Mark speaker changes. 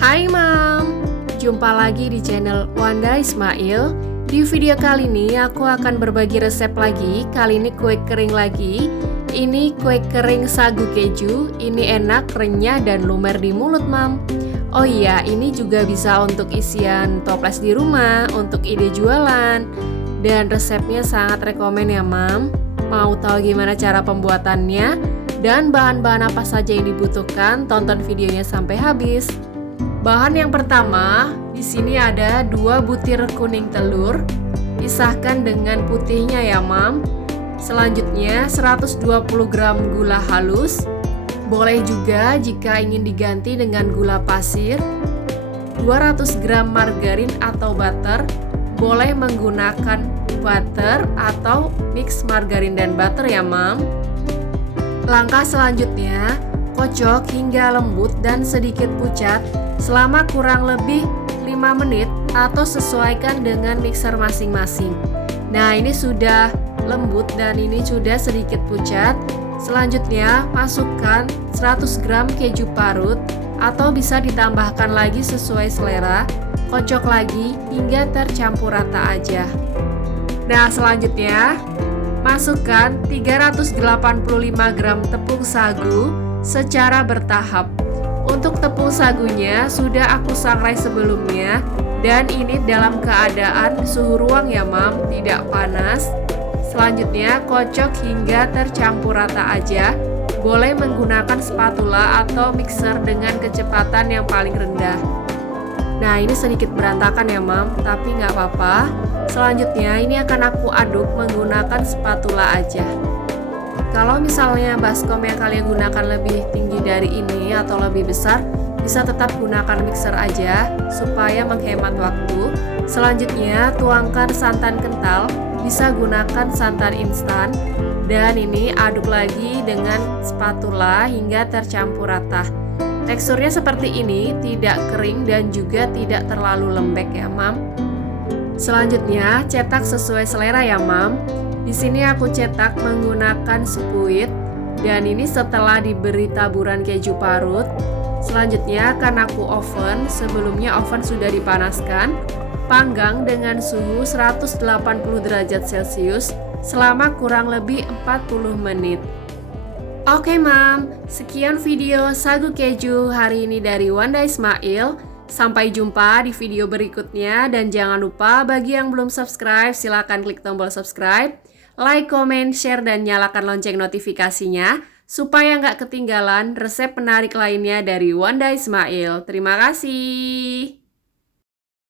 Speaker 1: Hai Mam, jumpa lagi di channel Wanda Ismail. Di video kali ini aku akan berbagi resep lagi. Kali ini kue kering lagi. Ini kue kering sagu keju. Ini enak, renyah dan lumer di mulut, Mam. Oh iya, ini juga bisa untuk isian toples di rumah, untuk ide jualan. Dan resepnya sangat rekomen ya, Mam. Mau tahu gimana cara pembuatannya dan bahan-bahan apa saja yang dibutuhkan? Tonton videonya sampai habis. Bahan yang pertama, di sini ada dua butir kuning telur. Pisahkan dengan putihnya ya, Mam. Selanjutnya 120 gram gula halus. Boleh juga jika ingin diganti dengan gula pasir. 200 gram margarin atau butter. Boleh menggunakan butter atau mix margarin dan butter ya, Mam. Langkah selanjutnya, kocok hingga lembut dan sedikit pucat selama kurang lebih 5 menit atau sesuaikan dengan mixer masing-masing. Nah, ini sudah lembut dan ini sudah sedikit pucat. Selanjutnya, masukkan 100 gram keju parut atau bisa ditambahkan lagi sesuai selera. Kocok lagi hingga tercampur rata aja. Nah, selanjutnya masukkan 385 gram tepung sagu secara bertahap. Untuk tepung sagunya sudah aku sangrai sebelumnya dan ini dalam keadaan suhu ruang ya mam, tidak panas. Selanjutnya kocok hingga tercampur rata aja. Boleh menggunakan spatula atau mixer dengan kecepatan yang paling rendah. Nah ini sedikit berantakan ya mam, tapi nggak apa-apa. Selanjutnya ini akan aku aduk menggunakan spatula aja. Kalau misalnya baskom yang kalian gunakan lebih tinggi dari ini atau lebih besar, bisa tetap gunakan mixer aja supaya menghemat waktu. Selanjutnya, tuangkan santan kental, bisa gunakan santan instan. Dan ini aduk lagi dengan spatula hingga tercampur rata. Teksturnya seperti ini, tidak kering dan juga tidak terlalu lembek ya, Mam. Selanjutnya, cetak sesuai selera ya, Mam. Di sini aku cetak menggunakan spuit dan ini setelah diberi taburan keju parut. Selanjutnya akan aku oven, sebelumnya oven sudah dipanaskan. Panggang dengan suhu 180 derajat Celcius selama kurang lebih 40 menit. Oke mam, sekian video sagu keju hari ini dari Wanda Ismail. Sampai jumpa di video berikutnya dan jangan lupa bagi yang belum subscribe silahkan klik tombol subscribe like, comment, share, dan nyalakan lonceng notifikasinya supaya nggak ketinggalan resep menarik lainnya dari Wanda Ismail. Terima kasih.